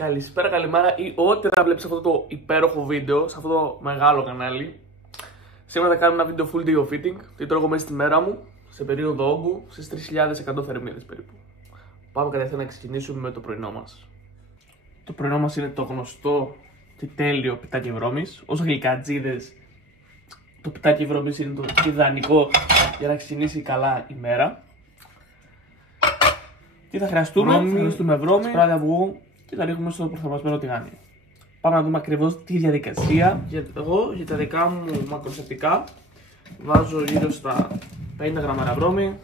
Καλησπέρα, καλημέρα ή ό,τι να βλέπεις αυτό το υπέροχο βίντεο, σε αυτό το μεγάλο κανάλι. Σήμερα θα κάνω ένα βίντεο full day of fitting. Τι τρώγω μέσα στη μέρα μου, σε περίοδο όγκου, στις 3.100 θερμίδες περίπου. Πάμε κατευθείαν να ξεκινήσουμε με το πρωινό μας. Το πρωινό μας είναι το γνωστό και τέλειο πιτάκι βρώμης. Όσο γλυκατζίδες, το πιτάκι βρώμης είναι το ιδανικό για να ξεκινήσει καλά η μέρα. Τι θα χρειαστούμε? Θα χρειαστούμε βρώμη, σπράδι αυγού και θα ρίχνουμε στο προθερμασμένο τηγάνι. Πάμε να δούμε ακριβώς τη διαδικασία. Εγώ για τα δικά μου μακροθεπτικά βάζω γύρω στα 50 γραμμάρια βρώμη,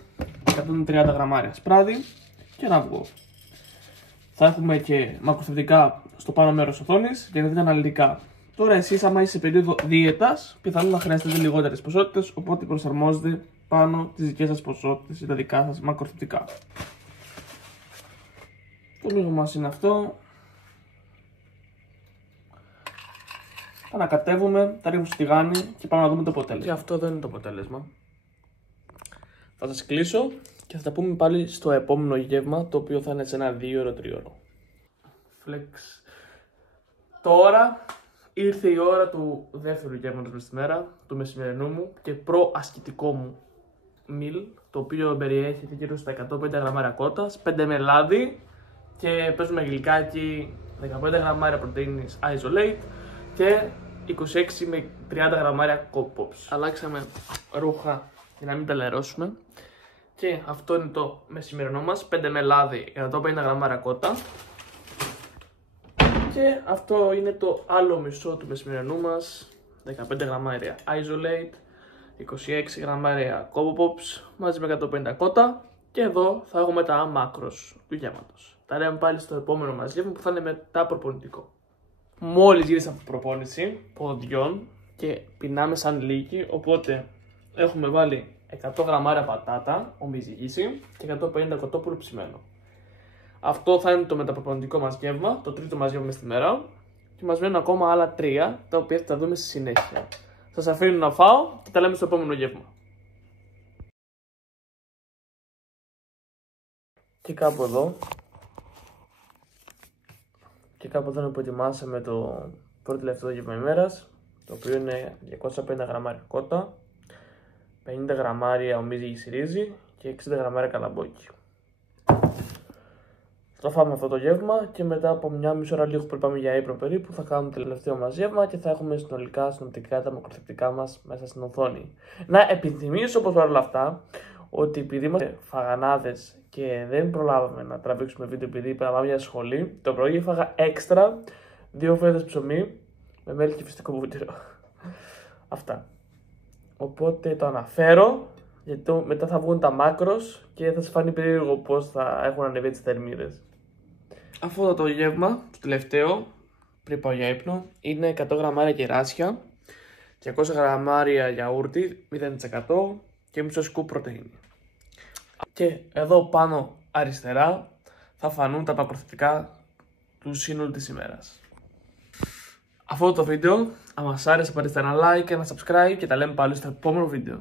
130 γραμμάρια σπράδι και ένα αυγό. Θα έχουμε και μακροθεπτικά στο πάνω μέρος οθόνης για να δείτε αναλυτικά. Τώρα εσείς άμα είστε σε περίοδο δίαιτας, πιθανόν να χρειάζεται λιγότερες ποσότητες, οπότε προσαρμόζετε πάνω τις δικές σας ποσότητες ή τα δικά σας μακροθεπτικά. Το λίγο μας είναι αυτό. Θα ανακατεύουμε, τα ρίχνουμε στο τηγάνι και πάμε να δούμε το αποτέλεσμα. Και αυτό δεν είναι το αποτέλεσμα. Θα σας κλείσω και θα τα πούμε πάλι στο επόμενο γεύμα, το οποίο θα είναι σε ένα 2ωρο, 3ωρο. Flex. Τώρα ήρθε η ώρα του δεύτερου γεύματος μες στη μέρα, του μεσημερινού μου και προασκητικό μου meal, το οποίο περιέχει γύρω στα 150 γραμμάρια κότας, 5 με λάδι και παίζουμε γλυκάκι, 15 γραμμάρια πρωτεΐνης isolate και 26 με 30 γραμμάρια coco pops. Αλλάξαμε ρούχα για να μην τα λερώσουμε και αυτό είναι το μεσημερινό μας, 5 με λάδι, 150 γραμμάρια κότα. Και αυτό είναι το άλλο μισό του μεσημερινού μας, 15 γραμμάρια isolate, 26 γραμμάρια coco pops μαζί με 150 κότα και εδώ θα έχουμε τα μάκρος του γεύματος. Τα λέμε πάλι στο επόμενο μας γεύμα που θα είναι μετά προπονητικό. Μόλις γύρισα από προπόνηση ποδιών και πεινάμε σαν λύκοι, οπότε έχουμε βάλει 100 γραμμάρια πατάτα ομιζηγήσει και 150 κοτόπουλο ψημένο. Αυτό θα είναι το μεταπροπονητικό μας γεύμα, το τρίτο μας γεύμα στη μέρα και μας μένουν ακόμα άλλα 3 τα οποία θα τα δούμε στη συνέχεια. Σας αφήνω να φάω και τα λέμε στο επόμενο γεύμα. Και κάπου εδώ που ετοιμάσαμε το πρώτο τελευταίο γεύμα ημέρας, το οποίο είναι 250 γραμμάρια κότα, 50 γραμμάρια ομίζυγη ρύζι και 60 γραμμάρια καλαμπόκι. Θα φάμε αυτό το γεύμα και μετά από μια μισή ώρα λίγο που πάμε για ύπνο περίπου θα κάνουμε το τελευταίο μας γεύμα και θα έχουμε συνοπτικά τα μακροθεπτικά μας μέσα στην οθόνη. Να επιθυμίσω όπως παρόλα αυτά ότι επειδή είμαστε φαγανάδες και δεν προλάβαμε να τραβήξουμε βίντεο επειδή είπα να πάμε για σχολή, το πρωί έφαγα έξτρα 2 φέτες ψωμί με μέλι και φυστικό βούτυρο. Αυτά. Οπότε το αναφέρω γιατί μετά θα βγουν τα μάκρος και θα σας φανεί περίεργο πώς θα έχουν ανεβεί τις θερμίδες. Αυτό το γεύμα, το τελευταίο, πριν πάω για ύπνο, είναι 100 γραμμάρια κεράσια, 200 γραμμάρια γιαούρτι, 0% και μισό σκουπ πρωτεΐνη. Και εδώ πάνω αριστερά θα φανούν τα μακροθεπτικά του σύνολου της ημέρας. Αυτό το βίντεο, αν σας άρεσε πάρτε ένα like, ένα subscribe και τα λέμε πάλι στο επόμενο βίντεο.